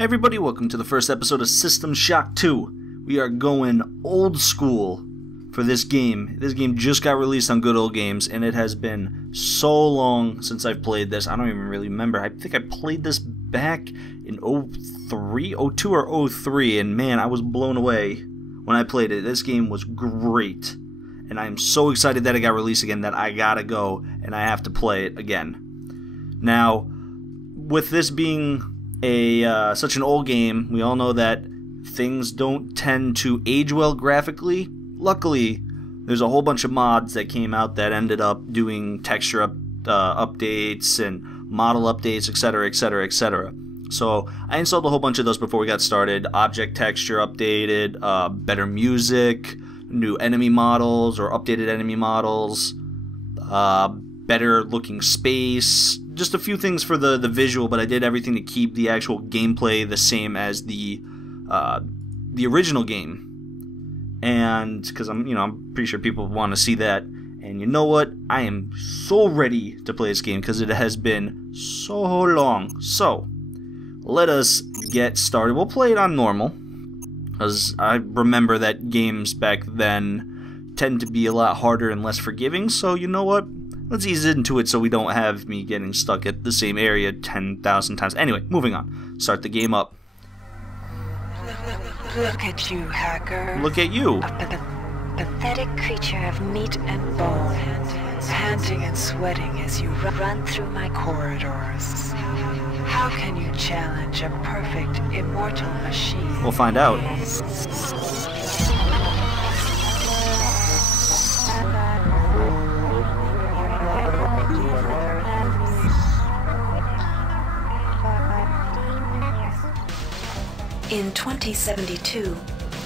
Hey everybody, welcome to the first episode of System Shock 2. We are going old school for this game. This game just got released on Good Old Games, and it has been so long since I've played this. I don't even really remember. I think I played this back in 03, 02 or 03, and man, I was blown away when I played it. This game was great, and I am so excited that it got released again that I gotta go and I have to play it again. Now, with this being such an old game, we all know that things don't tend to age well graphically. Luckily, there's a whole bunch of mods that came out that ended up doing texture updates and model updates, etc, etc, etc. So I installed a whole bunch of those before we got started. Object texture updated, better music, new enemy models or updated enemy models, better looking space, just a few things for the visual, but I did everything to keep the actual gameplay the same as the original game. And because I'm pretty sure people want to see that. And you know what? I am so ready to play this game because it has been so long. So let us get started. We'll play it on normal, because I remember that games back then tend to be a lot harder and less forgiving. So you know what? Let's ease into it so we don't have me getting stuck at the same area 10,000 times. Anyway, moving on. Start the game up. Look at you, hacker. Look at you. A pathetic creature of meat and bone, panting and sweating as you run through my corridors. How can you challenge a perfect, immortal machine? We'll find out. In 2072,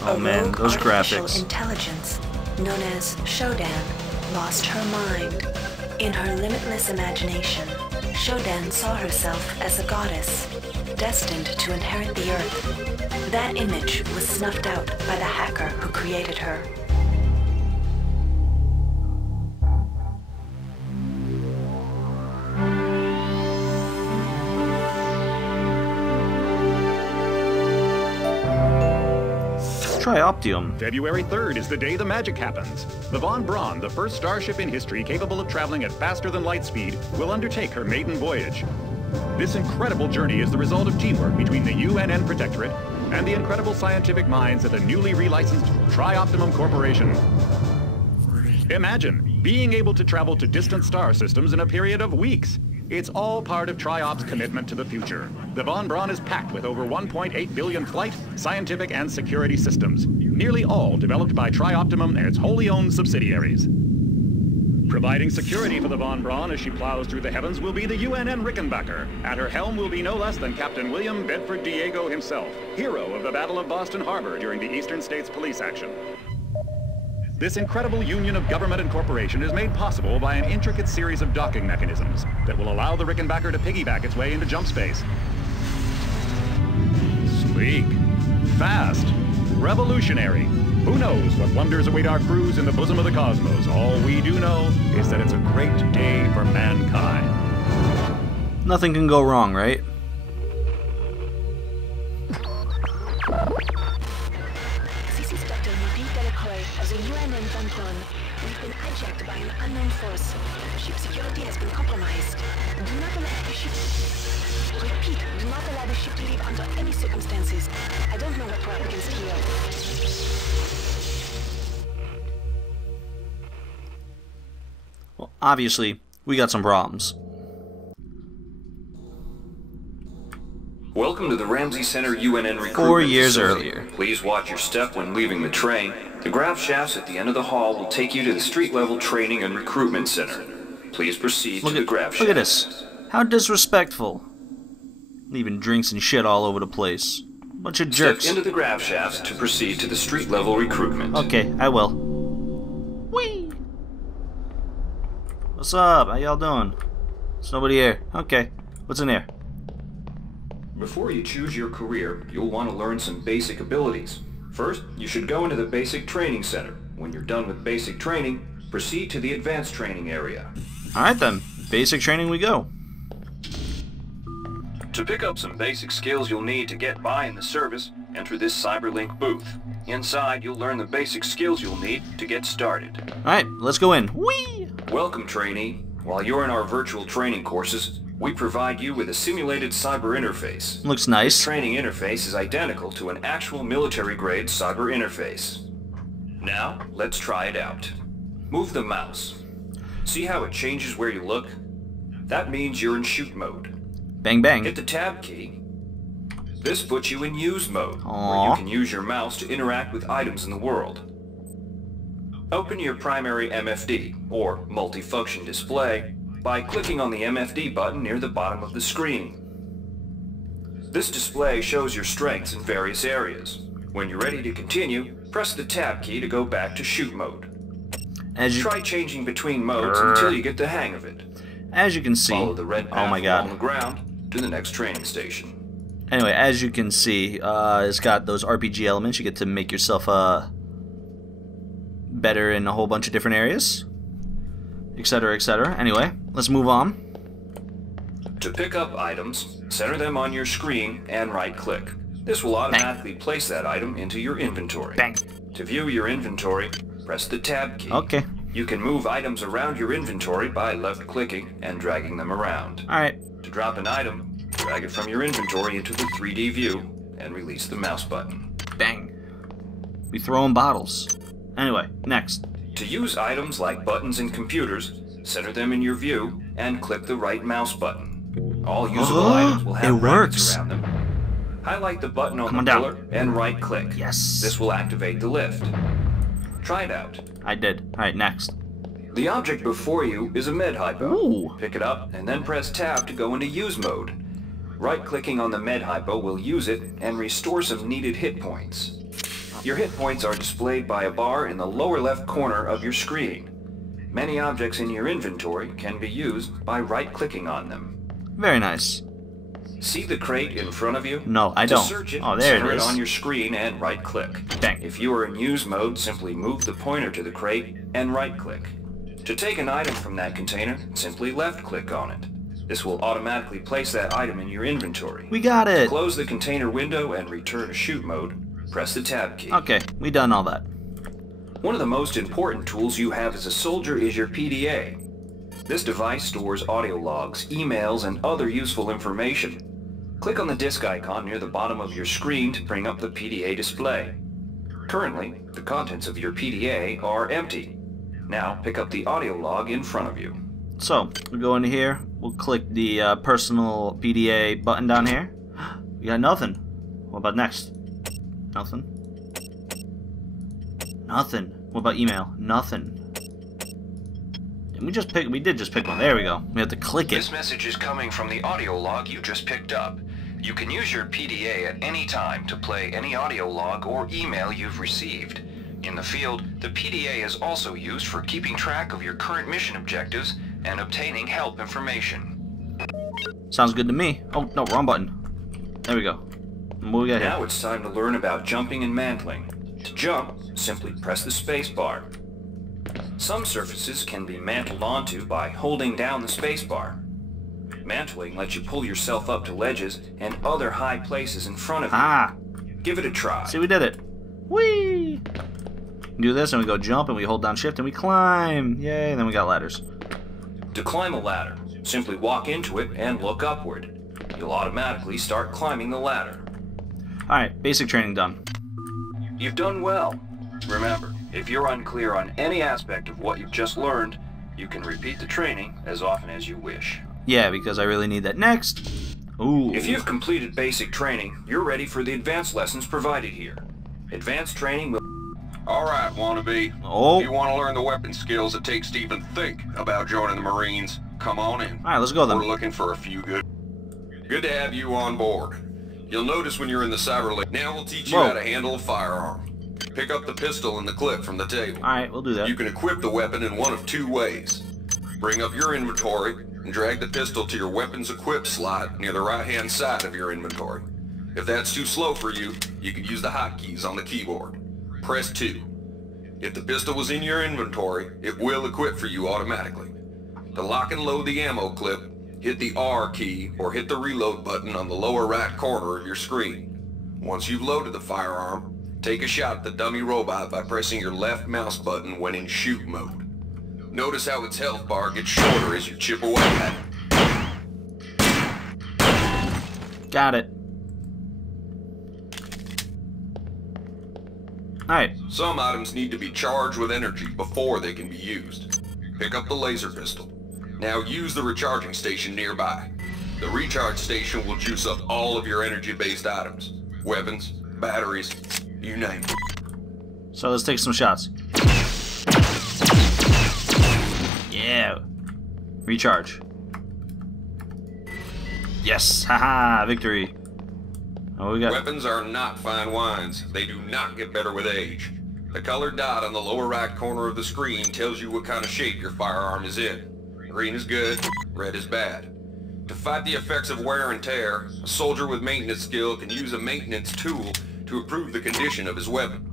oh man, those graphics. Intelligence known as Shodan lost her mind. In her limitless imagination, Shodan saw herself as a goddess, destined to inherit the earth. That image was snuffed out by the hacker who created her. TriOptimum. February 3rd is the day the magic happens. The Braun, the first starship in history capable of traveling at faster than light speed, will undertake her maiden voyage. This incredible journey is the result of teamwork between the UNN Protectorate and the incredible scientific minds at the newly relicensed TriOptimum Corporation. Imagine being able to travel to distant star systems in a period of weeks. It's all part of TriOp's commitment to the future. The Braun is packed with over 1.8 billion flight, scientific, and security systems, nearly all developed by TriOptimum and its wholly owned subsidiaries. Providing security for the Braun as she plows through the heavens will be the UNN Rickenbacker. At her helm will be no less than Captain William Bedford Diego himself, hero of the Battle of Boston Harbor during the Eastern States Police action. This incredible union of government and corporation is made possible by an intricate series of docking mechanisms that will allow the Rickenbacker to piggyback its way into jump space. Sleek, fast, revolutionary. Who knows what wonders await our crews in the bosom of the cosmos? All we do know is that it's a great day for mankind. Nothing can go wrong, right? As a UNN Van Braun, we've been hijacked by an unknown force. Ship security has been compromised. Do not allow the ship... Repeat, do not allow the ship to leave under any circumstances. I don't know what we're up against here. Well, obviously, we got some problems. Welcome to the Ramsey Center UNN recruitment 4 years facility. earlier. Please watch your step when leaving the train. The grav shafts at the end of the hall will take you to the street-level training and recruitment center. Please proceed to the grav shafts. Look at this. How disrespectful. Leaving drinks and shit all over the place. Bunch of jerks. Step into the grav shafts to proceed to the street-level recruitment. Okay, I will. Whee! What's up? How y'all doing? There's nobody here. Okay. What's in here? Before you choose your career, you'll want to learn some basic abilities. First, you should go into the basic training center. When you're done with basic training, proceed to the advanced training area. Alright then. Basic training we go. To To pick up some basic skills you'll need to get by in the service, enter this Cyberlink booth. Inside, you'll learn the basic skills you'll need to get started. Alright, let's go in. Whee! Welcome, trainee. While you're in our virtual training courses, we provide you with a simulated cyber interface. Looks nice. This training interface is identical to an actual military-grade cyber interface. Now, let's try it out. Move the mouse. See how it changes where you look? That means you're in shoot mode. Bang bang. Hit the tab key. This puts you in use mode, Aww. where you can use your mouse to interact with items in the world. Open your primary MFD, or multifunction display, by clicking on the MFD button near the bottom of the screen. This display shows your strengths in various areas. When you're ready to continue, press the tab key to go back to shoot mode. Try changing between modes until you get the hang of it. As you can see, Follow the red path oh my god, along the ground to the next training station. Anyway, as you can see, it's got those RPG elements. You get to make yourself better in a whole bunch of different areas, etc., etc. Anyway, let's move on. To pick up items, center them on your screen and right-click. This will automatically place that item into your inventory. Bang. To view your inventory, press the tab key. Okay. You can move items around your inventory by left-clicking and dragging them around. Alright. To drop an item, drag it from your inventory into the 3D view and release the mouse button. Bang. We throw in bottles. Anyway, next. To use items like buttons in computers, center them in your view and click the right mouse button. All usable items will have brackets around them. Highlight the button on the pillar and right-click. Yes. This will activate the lift. Try it out. I did. Alright, next. The object before you is a med hypo. Ooh. Pick it up and then press tab to go into use mode. Right-clicking on the med hypo will use it and restore some needed hit points. Your hit points are displayed by a bar in the lower left corner of your screen. Many objects in your inventory can be used by right-clicking on them. Very nice. See the crate in front of you? No, I don't. To search it, Oh, there center it is. on your screen and right-click. Dang. If you are in use mode, simply move the pointer to the crate and right-click. To take an item from that container, simply left-click on it. This will automatically place that item in your inventory. We got it. Close the container window and return to shoot mode. Press the tab key. Okay, we done all that. One of the most important tools you have as a soldier is your PDA. This device stores audio logs, emails, and other useful information. Click on the disk icon near the bottom of your screen to bring up the PDA display. Currently, the contents of your PDA are empty. Now, pick up the audio log in front of you. So, we'll go into here. We'll click the personal PDA button down here. We got nothing. What about next? Nothing. Nothing. What about email? Nothing. And we did just pick one. There we go. We have to click it. This message is coming from the audio log you just picked up. You can use your PDA at any time to play any audio log or email you've received. In the field, the PDA is also used for keeping track of your current mission objectives and obtaining help information. Sounds good to me. Oh, no, wrong button. There we go. What we got here? Now it's time to learn about jumping and mantling. To jump, simply press the space bar. Some surfaces can be mantled onto by holding down the space bar. Mantling lets you pull yourself up to ledges and other high places in front of you. Ah! Give it a try. See, we did it. Whee! Do this and we go jump and we hold down shift and we climb. Yay, and then we got ladders. To climb a ladder, simply walk into it and look upward. You'll automatically start climbing the ladder. Alright, basic training done. You've done well. Remember, if you're unclear on any aspect of what you've just learned, you can repeat the training as often as you wish. Yeah, because I really need that. Next! Ooh. If you've completed basic training, you're ready for the advanced lessons provided here. Advanced training will... Alright, wannabe. Oh. If you want to learn the weapon skills it takes to even think about joining the Marines, come on in. Alright, let's go then. We're looking for a few good to have you on board. You'll notice when you're in the cyber link. Now we'll teach you how to handle a firearm. Pick up the pistol and the clip from the table. Alright, we'll do that. You can equip the weapon in one of two ways. Bring up your inventory and drag the pistol to your weapons equip slot near the right-hand side of your inventory. If that's too slow for you, you can use the hotkeys on the keyboard. Press 2. If the pistol was in your inventory, it will equip for you automatically. To lock and load the ammo clip, hit the R key or hit the reload button on the lower right corner of your screen. Once you've loaded the firearm, take a shot at the dummy robot by pressing your left mouse button when in shoot mode. Notice how its health bar gets shorter as you chip away at it. Got it. Alright. Some items need to be charged with energy before they can be used. Pick up the laser pistol. Now use the recharging station nearby. The recharge station will juice up all of your energy-based items. Weapons, batteries, you name it. So let's take some shots. Yeah. Recharge. Yes. Haha. Victory. Oh, we got... Weapons are not fine wines. They do not get better with age. The colored dot on the lower right corner of the screen tells you what kind of shape your firearm is in. Green is good, red is bad. To fight the effects of wear and tear, a soldier with maintenance skill can use a maintenance tool to improve the condition of his weapon.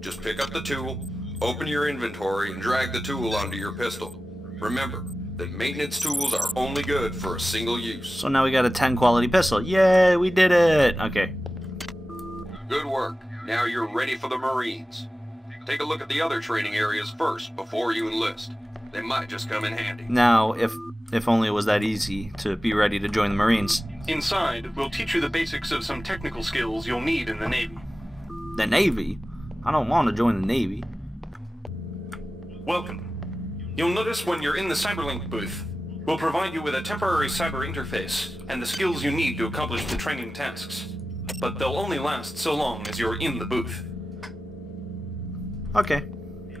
Just pick up the tool, open your inventory, and drag the tool onto your pistol. Remember that maintenance tools are only good for a single use. So now we got a 10 quality pistol. Yay, we did it! Okay. Good work. Now you're ready for the Marines. Take a look at the other training areas first before you enlist. They might just come in handy. Now, if only it was that easy to be ready to join the Marines. Inside, we'll teach you the basics of some technical skills you'll need in the Navy. The Navy? I don't want to join the Navy. Welcome. You'll notice when you're in the Cyberlink booth, we'll provide you with a temporary cyber interface and the skills you need to accomplish the training tasks. But they'll only last so long as you're in the booth. Okay.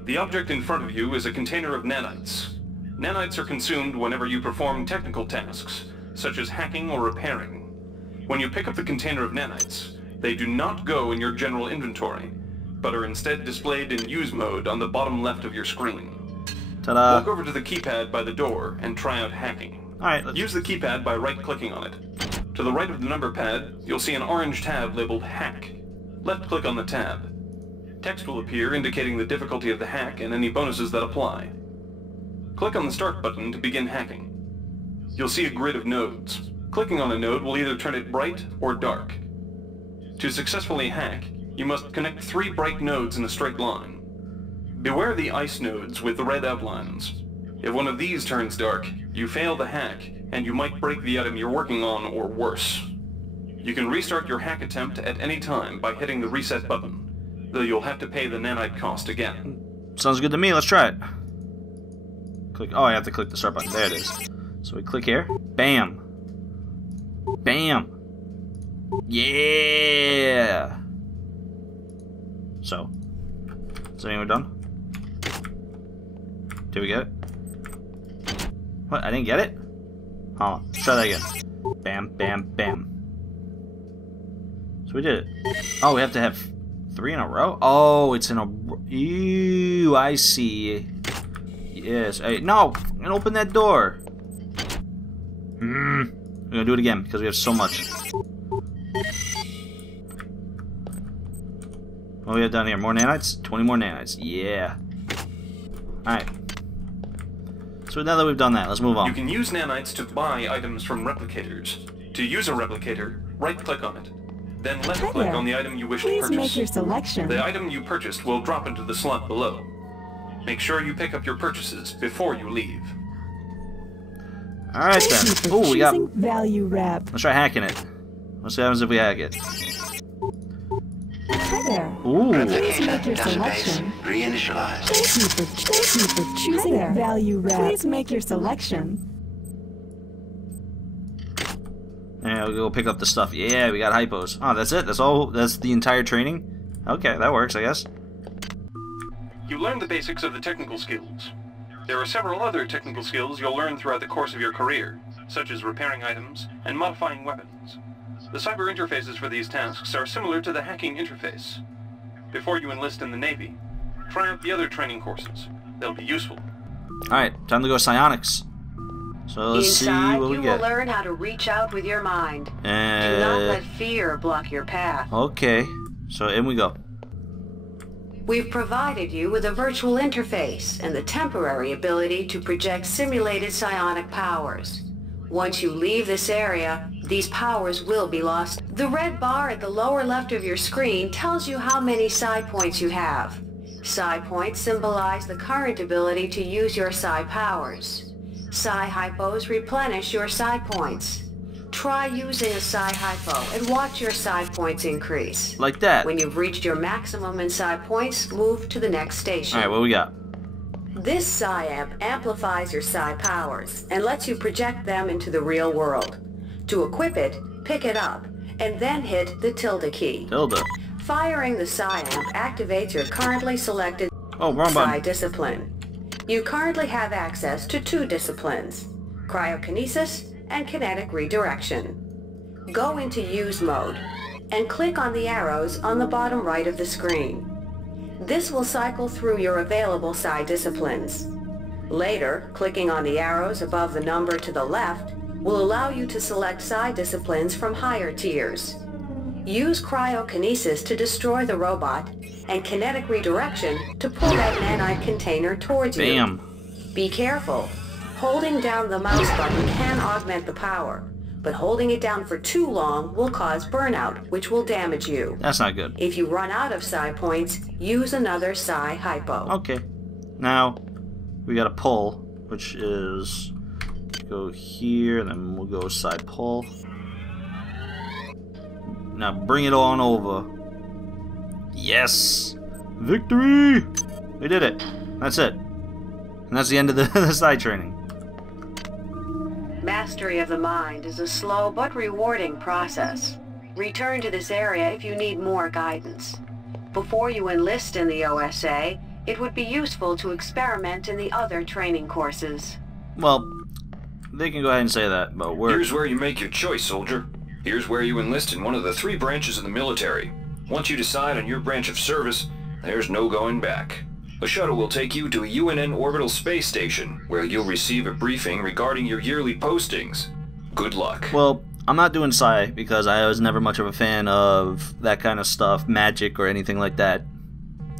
The object in front of you is a container of nanites. Nanites are consumed whenever you perform technical tasks, such as hacking or repairing. When you pick up the container of nanites, they do not go in your general inventory, but are instead displayed in use mode on the bottom left of your screen. Ta-da! Walk over to the keypad by the door and try out hacking. Alright, Use the keypad by right-clicking on it. To the right of the number pad, you'll see an orange tab labeled Hack. Left-click on the tab. Text will appear indicating the difficulty of the hack and any bonuses that apply. Click on the Start button to begin hacking. You'll see a grid of nodes. Clicking on a node will either turn it bright or dark. To successfully hack, you must connect 3 bright nodes in a straight line. Beware the ice nodes with the red outlines. If one of these turns dark, you fail the hack, and you might break the item you're working on or worse. You can restart your hack attempt at any time by hitting the reset button, though you'll have to pay the nanite cost again. sounds good to me. Let's try it. Click. Oh, I have to click the start button. There it is. So we click here. Bam. Bam. Yeah. So, is anyone done? Did we get it? What? I didn't get it? Hold on. Let's try that again. Bam, bam, bam. So we did it. Oh, we have to have 3 in a row? Oh, it's in a... Ew, I see. Yes. Hey, no! I'm gonna open that door. We're gonna do it again, because we have so much. What do we have down here? More nanites? 20 more nanites. Yeah. Alright. So now that we've done that, let's move on. You can use nanites to buy items from replicators. To use a replicator, right-click on it. Then left-click on the item you wish to purchase. Please make your selection. The item you purchased will drop into the slot below. Make sure you pick up your purchases before you leave. Alright then. Oh, we got... value wrap. Let's try hacking it. Let's see what happens if we hack it. Hi there. Ooh. Please make your selection. Reinitialized. Thank you for choosing value wrap. Please make your selection. And we'll go pick up the stuff. Yeah, we got hypos. Oh, that's it? That's all? That's the entire training? Okay, that works, I guess. You learned the basics of the technical skills. There are several other technical skills you'll learn throughout the course of your career, such as repairing items and modifying weapons. The cyber interfaces for these tasks are similar to the hacking interface. Before you enlist in the Navy, try out the other training courses. They'll be useful. Alright, time to go psionics. So let's see Inside, what we you get. will learn how to reach out with your mind. Do not And... let fear block your path. Okay, so in we go. We've provided you with a virtual interface and the temporary ability to project simulated psionic powers. Once you leave this area, these powers will be lost. The red bar at the lower left of your screen tells you how many psi points you have. Psi points symbolize the current ability to use your psi powers. Psi hypos replenish your psi points. Try using a psi hypo and watch your psi points increase. Like that. When you've reached your maximum in psi points, move to the next station. Alright, what we got? This psi amp amplifies your psi powers and lets you project them into the real world. To equip it, pick it up, and then hit the tilde key. Tilde. Firing the psi amp activates your currently selected wrong psi button. discipline. You currently have access to 2 disciplines, cryokinesis and kinetic redirection. Go into use mode and click on the arrows on the bottom right of the screen. This will cycle through your available psi disciplines. Later, clicking on the arrows above the number to the left will allow you to select psi disciplines from higher tiers. Use cryokinesis to destroy the robot and kinetic redirection to pull that nanite container towards you. Bam. Be careful. Holding down the mouse button can augment the power, but holding it down for too long will cause burnout, which will damage you. That's not good. If you run out of psi points, use another psi hypo. Okay. Now, we got a pull, which is... go here, and then we'll go psi pull. Now bring it on over. Yes! Victory! We did it. That's it. And that's the end of the psi training. Mastery of the mind is a slow but rewarding process. Return to this area if you need more guidance. Before you enlist in the OSA, it would be useful to experiment in the other training courses. Well, they can go ahead and say that, but Here's where you make your choice, soldier. Here's where you enlist in one of the 3 branches of the military. Once you decide on your branch of service, there's no going back. A shuttle will take you to a UNN orbital space station, where you'll receive a briefing regarding your yearly postings. Good luck. Well, I'm not doing psi because I was never much of a fan of that kind of stuff, magic or anything like that.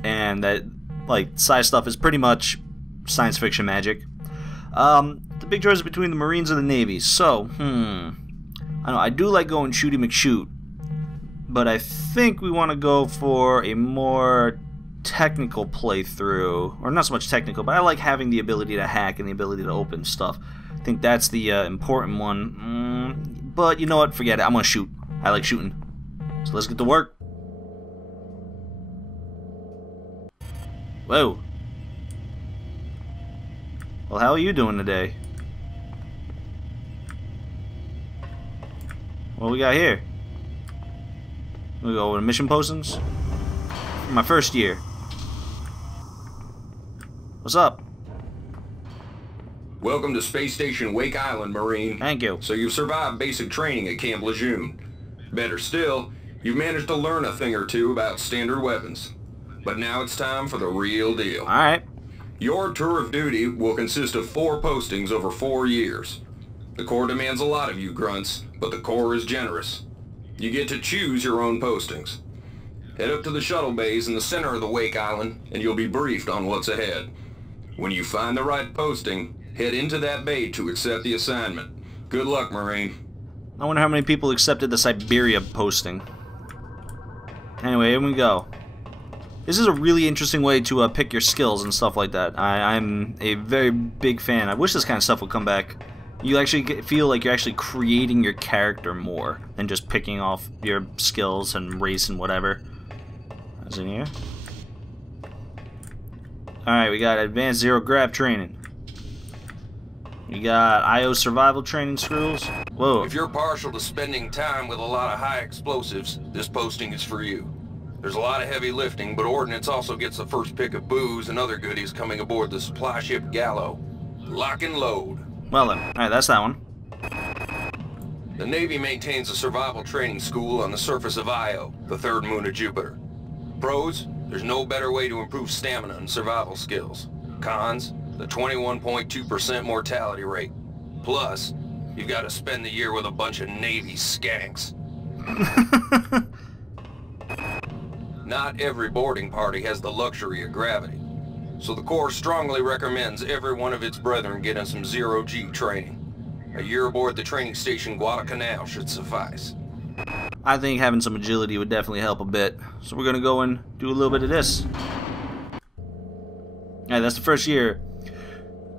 And that, like, psi stuff is pretty much science fiction magic. The big choice is between the Marines and the Navy. So, I don't know, I do like going shooty McShoot, but I think we want to go for a more technical playthrough, or not so much technical, but I like having the ability to hack and the ability to open stuff. I think that's the important one. But you know what? Forget it. I'm gonna shoot. I like shooting. So let's get to work. Whoa. Well, how are you doing today? What we got here? We go over to mission postings. My first year. What's up? Welcome to Space Station Wake Island, Marine. Thank you. So you've survived basic training at Camp Lejeune. Better still, you've managed to learn a thing or two about standard weapons. But now it's time for the real deal. Alright. Your tour of duty will consist of 4 postings over 4 years. The Corps demands a lot of you grunts, but the Corps is generous. You get to choose your own postings. Head up to the shuttle bays in the center of the Wake Island, and you'll be briefed on what's ahead. When you find the right posting, head into that bay to accept the assignment. Good luck, Marine. I wonder how many people accepted the Siberia posting. Anyway, here we go. This is a really interesting way to pick your skills and stuff like that. I'm a very big fan. I wish this kind of stuff would come back. You actually feel like you're actually creating your character more than just picking off your skills and race and whatever. What's in here? Alright, we got advanced zero grav training. We got IO survival training schools. Whoa. If you're partial to spending time with a lot of high explosives, this posting is for you. There's a lot of heavy lifting, but Ordnance also gets the first pick of booze and other goodies coming aboard the supply ship Gallo. Lock and load. Well then, alright, that's that one. The Navy maintains a survival training school on the surface of Io, the 3rd moon of Jupiter. Pros, there's no better way to improve stamina and survival skills. Cons, the 21.2% mortality rate. Plus, you've got to spend the year with a bunch of Navy skanks. Not every boarding party has the luxury of gravity, so the Corps strongly recommends every one of its brethren getting some zero-G training. A year aboard the training station Guadalcanal should suffice. I think having some agility would definitely help a bit. So we're gonna go and do a little bit of this. Alright, that's the first year.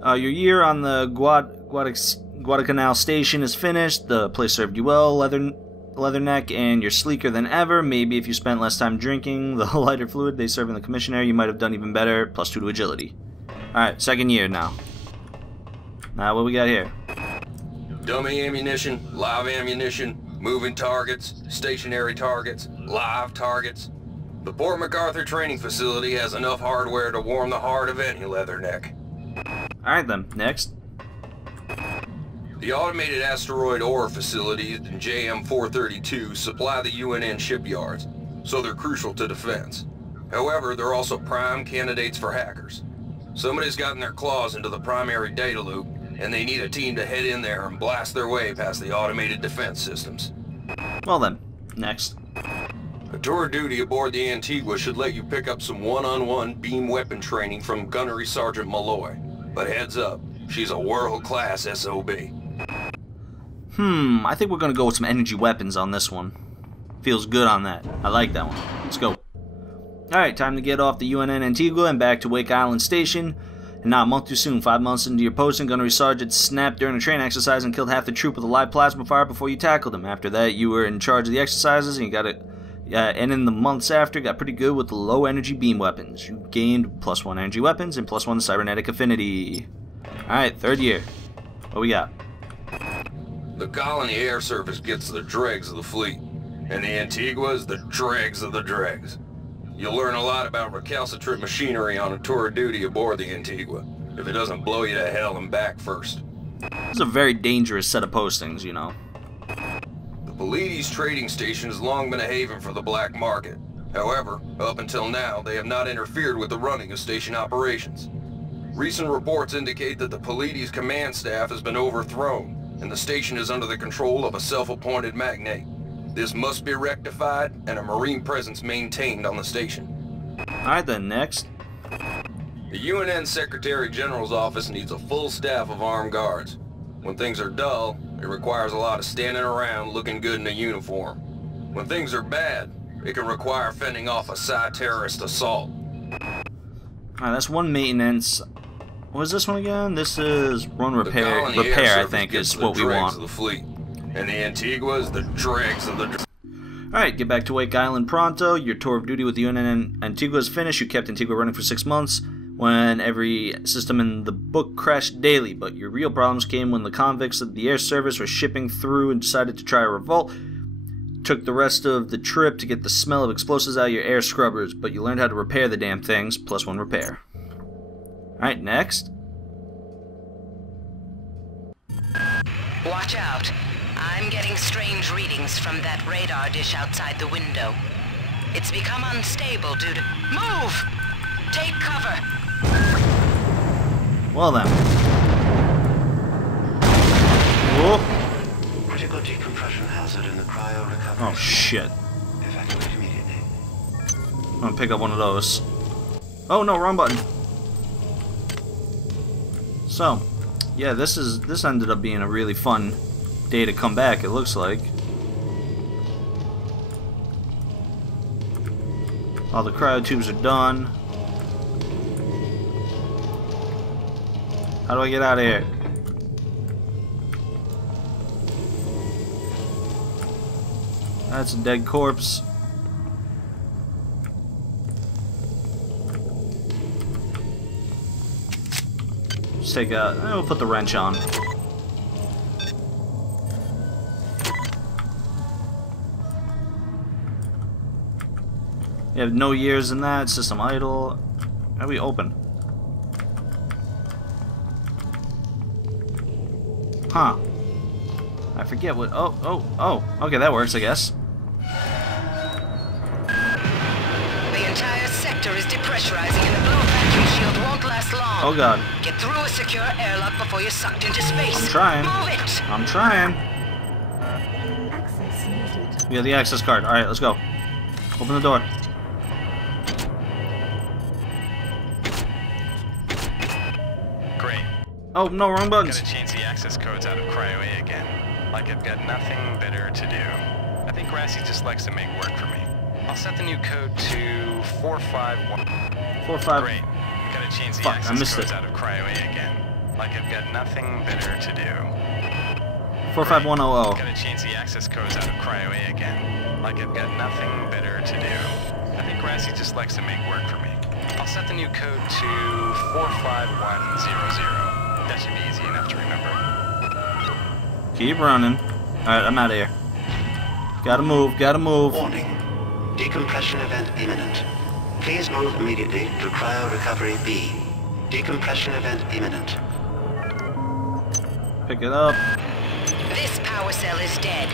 Your year on the Guadalcanal station is finished. The place served you well, Leatherneck, and you're sleeker than ever. Maybe if you spent less time drinking the lighter fluid they serve in the commission area, you might have done even better. +2 to agility. Alright, second year now. Now what we got here? Dummy ammunition, live ammunition, moving targets, stationary targets, live targets. The Port MacArthur training facility has enough hardware to warm the heart of any Leatherneck. Alright then, next. The automated asteroid ore facilities in JM-432 supply the UNN shipyards, so they're crucial to defense. However, they're also prime candidates for hackers. Somebody's gotten their claws into the primary data loop, and they need a team to head in there and blast their way past the automated defense systems. Well then, next. A tour of duty aboard the Antigua should let you pick up some one-on-one beam weapon training from Gunnery Sergeant Malloy. But heads up, she's a world-class SOB. I think we're gonna go with some energy weapons on this one. Feels good on that. I like that one. Let's go. Alright, time to get off the UNN Antigua and back to Wake Island Station. And not a month too soon, 5 months into your posting, Gunnery Sergeant snapped during a training exercise and killed half the troop with a live plasma fire before you tackled him. After that, you were in charge of the exercises, and you got it. And in the months after, got pretty good with the low energy beam weapons. You gained +1 energy weapons and +1 cybernetic affinity. Alright, third year. What we got? The colony air service gets the dregs of the fleet, and the Antigua is the dregs of the dregs. You'll learn a lot about recalcitrant machinery on a tour of duty aboard the Antigua, if it doesn't blow you to hell and back first. This is a very dangerous set of postings, you know. The Pleiades trading station has long been a haven for the black market. However, up until now, they have not interfered with the running of station operations. Recent reports indicate that the Pleiades command staff has been overthrown, and the station is under the control of a self-appointed magnate. This must be rectified, and a Marine presence maintained on the station. Alright then, next. The UNN Secretary General's office needs a full staff of armed guards. When things are dull, it requires a lot of standing around looking good in a uniform. When things are bad, it can require fending off a psi-terrorist assault. Alright, that's one maintenance. What is this one again? This is one repair. Repair, I think, is what we want. Of the fleet. And the Antigua is the dregs of the... Alright, get back to Wake Island pronto. Your tour of duty with the UNN Antigua is finished. You kept Antigua running for 6 months when every system in the book crashed daily. But your real problems came when the convicts of the air service were shipping through and decided to try a revolt. Took the rest of the trip to get the smell of explosives out of your air scrubbers, but you learned how to repair the damn things, +1 repair. Alright, next. Watch out. I'm getting strange readings from that radar dish outside the window. It's become unstable due to... Move! Take cover! Well then. Whoa. Critical decompression hazard in the cryo recovery. Oh shit. Evacuate immediately. I'm gonna pick up one of those. Oh no, wrong button. So, yeah, this ended up being a really fun day to come back, it looks like. All the cryo tubes are done. How do I get out of here? That's a dead corpse. Just take a... we'll put the wrench on. You have no years in that. System idle. How do we open? Huh. I forget what... Oh. Okay, that works, I guess. The entire sector is depressurizing and the blow vacuum shield won't last long. Oh god. Get through a secure airlock before you're sucked into space. I'm trying. Move it! I'm trying. Access needed. We got the access card. Alright, let's go. Open the door. Great. Oh, no, wrong buttons. Gotta change the access codes out of Cryo A again, like I've got nothing better to do. I think Grassy just likes to make work for me. I'll set the new code to 451. 45. Great. Gotta change the Fuck, I access missed codes it. out of Cryo A again, like I've got nothing better to do. 45100. Gotta change the access codes out of Cryo A again, like I've got nothing better to do. I think Grassy just likes to make work for me. I'll set the new code to 45100. That should be easy enough to remember. Keep running. Alright, I'm out of here. Gotta move, gotta move. Warning. Decompression event imminent. Please move immediately to Cryo Recovery B. Decompression event imminent. Pick it up. This power cell is dead.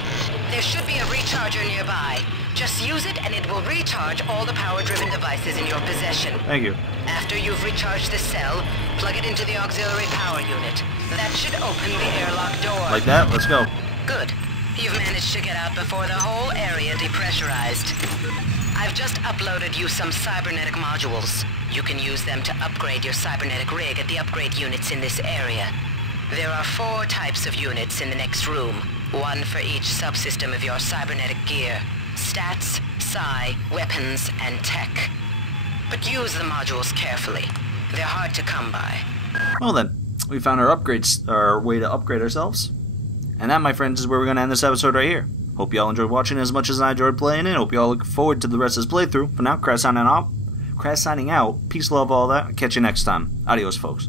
There should be a recharger nearby. Just use it and it will recharge all the power-driven devices in your possession. Thank you. After you've recharged the cell, plug it into the auxiliary power unit. That should open the airlock door. Like that? Let's go. Good. You've managed to get out before the whole area depressurized. I've just uploaded you some cybernetic modules. You can use them to upgrade your cybernetic rig at the upgrade units in this area. There are 4 types of units in the next room. 1 for each subsystem of your cybernetic gear. Stats, psi, weapons, and tech. But use the modules carefully. They're hard to come by. Well then, we found our upgrades, our way to upgrade ourselves. And that, my friends, is where we're going to end this episode right here. Hope you all enjoyed watching as much as I enjoyed playing it. Hope you all look forward to the rest of this playthrough. For now, Crash signing out. Peace, love, all that. Catch you next time. Adios, folks.